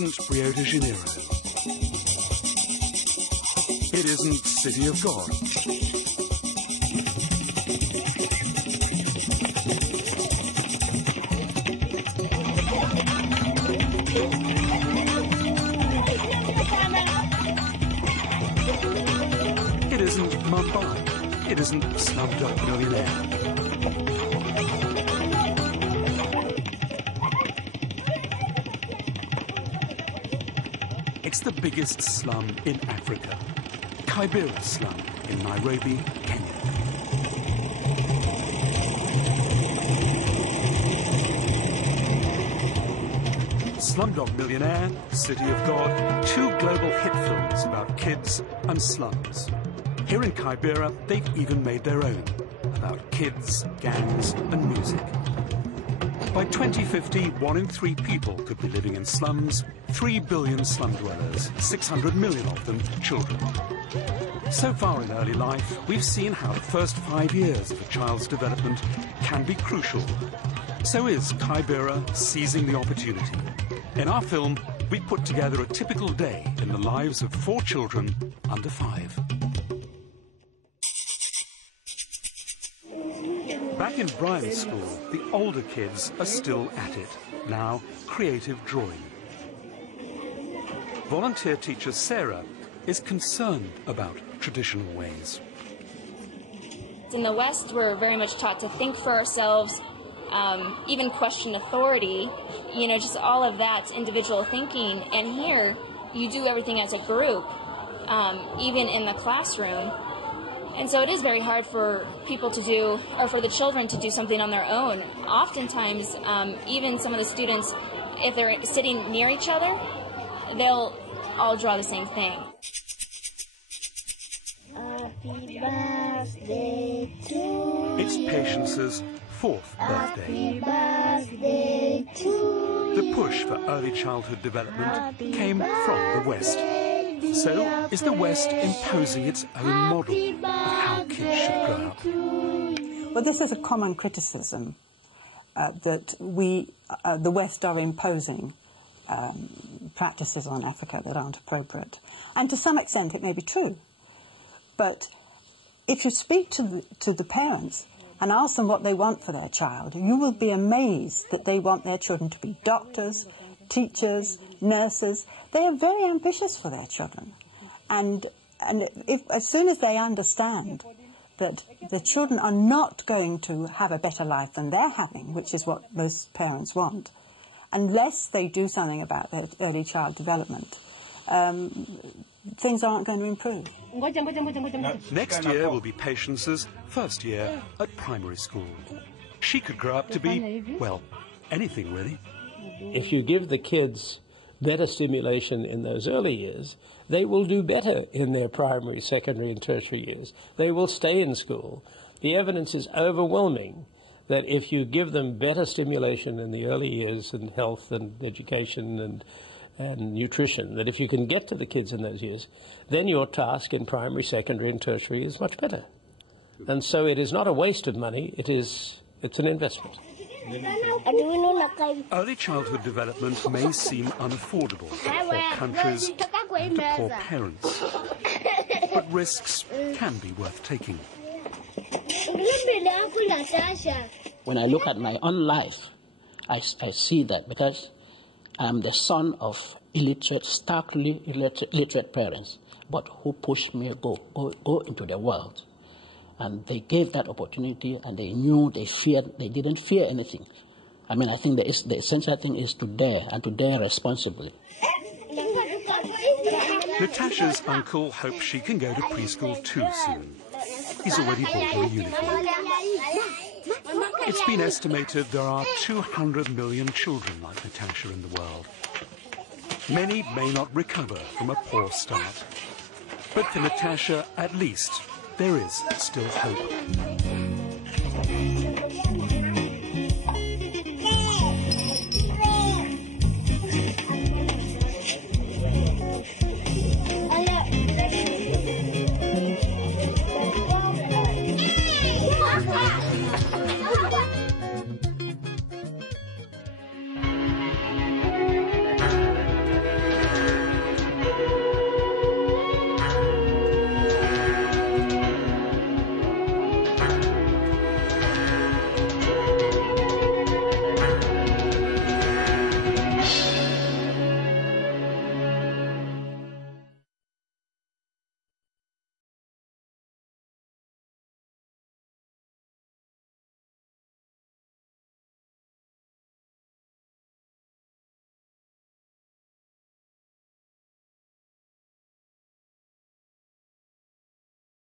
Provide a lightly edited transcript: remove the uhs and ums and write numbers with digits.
isn't Rio de Janeiro. It isn't City of God. It isn't Mumbai. It isn't Slumdog Millionaire. It's the biggest slum in Africa, Kibera slum in Nairobi, Kenya. Slumdog Millionaire, City of God, two global hit films about kids and slums. Here in Kibera, they've even made their own, about kids, gangs and music. By 2050, 1 in 3 people could be living in slums, 3 billion slum dwellers, 600 million of them children. So far in early life, we've seen how the first 5 years of a child's development can be crucial. So is Kibera seizing the opportunity. In our film, we put together a typical day in the lives of 4 children under 5. Back in Brian's school, the older kids are still at it, now creative drawing. Volunteer teacher Sarah is concerned about traditional ways. In the West, we're very much taught to think for ourselves, even question authority, you know, just all of that individual thinking. And here, you do everything as a group, even in the classroom. And so it is very hard for people to do, or for the children to do something on their own. Oftentimes, even some of the students, if they're sitting near each other, they'll all draw the same thing. Happy birthday to It's Patience's 4th birthday. Happy birthday to The push for early childhood development came from the West. So is the West imposing its own model of how kids should grow up? Well, this is a common criticism that the West are imposing practices on Africa that aren't appropriate. And to some extent it may be true. But if you speak to the parents and ask them what they want for their child, you will be amazed that they want their children to be doctors, teachers, nurses. They are very ambitious for their children. And as soon as they understand that the children are not going to have a better life than they're having, which is what most parents want, unless they do something about their early child development, things aren't going to improve. Next year will be Patience's first year at primary school. She could grow up to be, well, anything really. If you give the kids better stimulation in those early years, they will do better in their primary, secondary and tertiary years. They will stay in school. The evidence is overwhelming that if you give them better stimulation in the early years in health and education and nutrition, that if you can get to the kids in those years, then your task in primary, secondary and tertiary is much better. And so it is not a waste of money, it's an investment. Early childhood development may seem unaffordable for poor countries and to poor parents, but risks can be worth taking. When I look at my own life, I see that because I'm the son of illiterate, starkly illiterate parents, but who pushed me to go into the world. And they gave that opportunity, and they knew, they didn't fear anything. I mean, I think the essential thing is to dare, and to dare responsibly. Natasha's uncle hopes she can go to preschool too soon. He's already bought her a uniform. It's been estimated there are 200 million children like Natasha in the world. Many may not recover from a poor start. But for Natasha, at least, there is still hope.